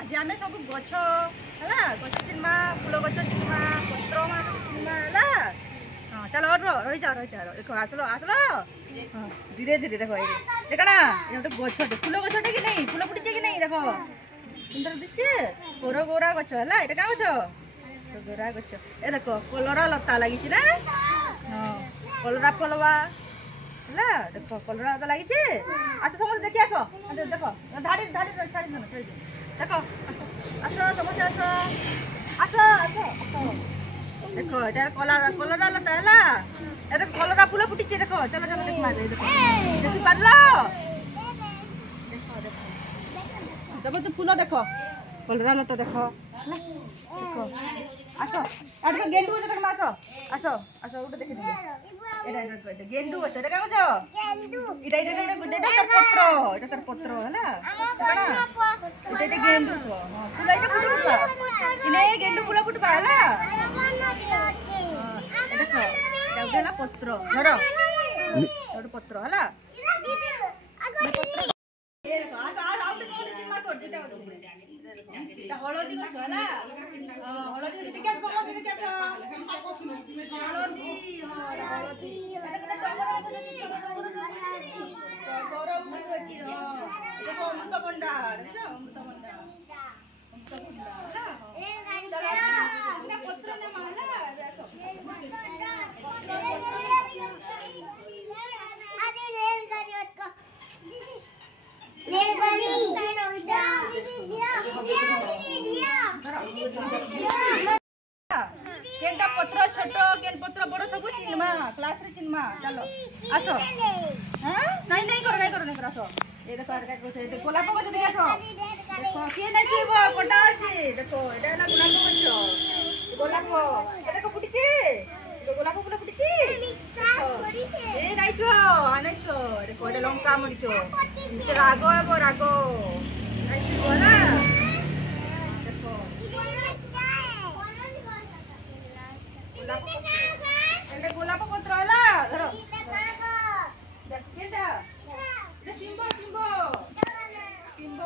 आज आम सब गछ है गछ चिन्मा फूल गछ चिन्मा पत्र चिन्मा है। हाँ चलो रही जाओ देख आसलो आसलो धीरे धीरे देख ये कण ये गोटे गछटे फूल गछटे कि नहीं फूल फुटी कि नहीं देख सुंदर दृश्य गोरा गोरा गछ है ये क्या गछ गोरा गछ ए देख कलरा लता लगी ना। हाँ कलरा फलवा है देख कलरा लता लगी आस समस्त देखी आस देख धाड़ी धाड़ी छाड़ी देख आस समस्त आस आस आस देख ये कलरा लता है ए देख कलरा फूल फुटी देख चलो चलो देख मार देख देखी पार देख तो फूल देख कलरा लता देख देख आस आठ गेंडू गछ देख आस आस आस गोटे देखी एटा गेंडू गछ एटा क्या गछ एटा पत्र एटा तार पत्र है एटा गेंडू छ फूल एटा फुट फुटबा इने गेंडू फूल फुटबा है देख एटा पत्र धर एटा पत्र है हलदी गछ है हलदी देखिए हलदी हलदी अमृतभंडा पत्र केनटा पत्र छोट केन पत्र बड़ सब चिन्मा क्लास रे चिन्मा चलो आसो हां नहीं करो आसो ए देखो गोलाप गछ देखि आसो देखो के नहीं छीबो कोटा अछि देखो एटा ना गुलाब गछ गोलाप ए देखो फुटिछि गोलाप फूल फुटिछि ए नहीं छो आनै छो देखो एटा लंका मरिचो नीचे राग एबो राग नहीं छीबो ना देखो गोलाप पत्र है धर देख केटा सिंबो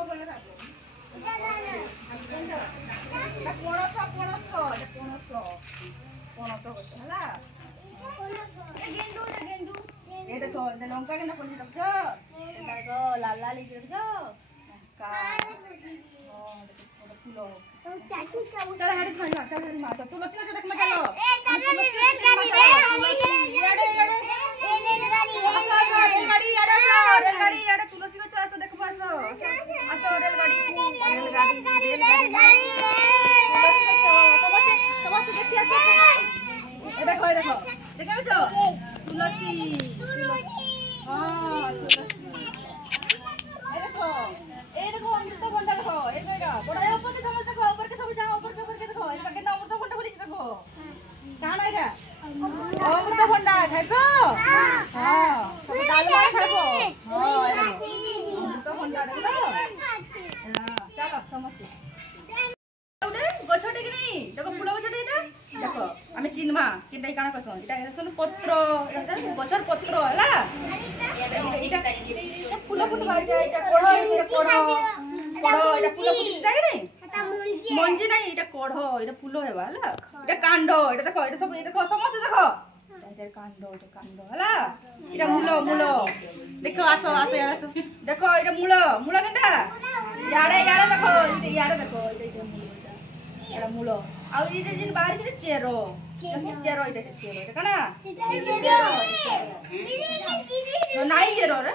बोले ना पणस है गेंडू ये देखो लंका के देख लाल लाल देख फूल चल हरी माता तुलसी गछ देख चलो रेलगाड़ी तुलसी गछ आस देख आस रेलगाड़ी समस्त देखी आस देख तुलसी हाँ देखो अमृतभंडा देखो बड़ा ऊपर के समझ देखो ऊपर के सब जाओ ऊपर के देखो इसका केना अमृतभंडा बोली देखो काना एटा अमृतभंडा खाइबो हां सब डाल मार खाइबो हां अमृतभंडा देखो हां चलो समझ गछटे कि नहीं देखो फूल गछटे एटा देखो आमे चिन्मा किनटा काना कसो एटा पत्र गछर पत्र हला एटा फूल फुटबा एटा कोढ़ एटा फूल फुटता कि नहीं मंजी नहीं एटा कोढ़ एटा फूल हेबा हला एटा कांड एटा देखो एटा सब देखो समस्त देखो एटा कांड हला एटा मूल देखो आसो देखो एटा मूल केनटा याडे देखो एटा मूल आ इटे जिन बाहर के चेरो एटा काना नाई चेरो रे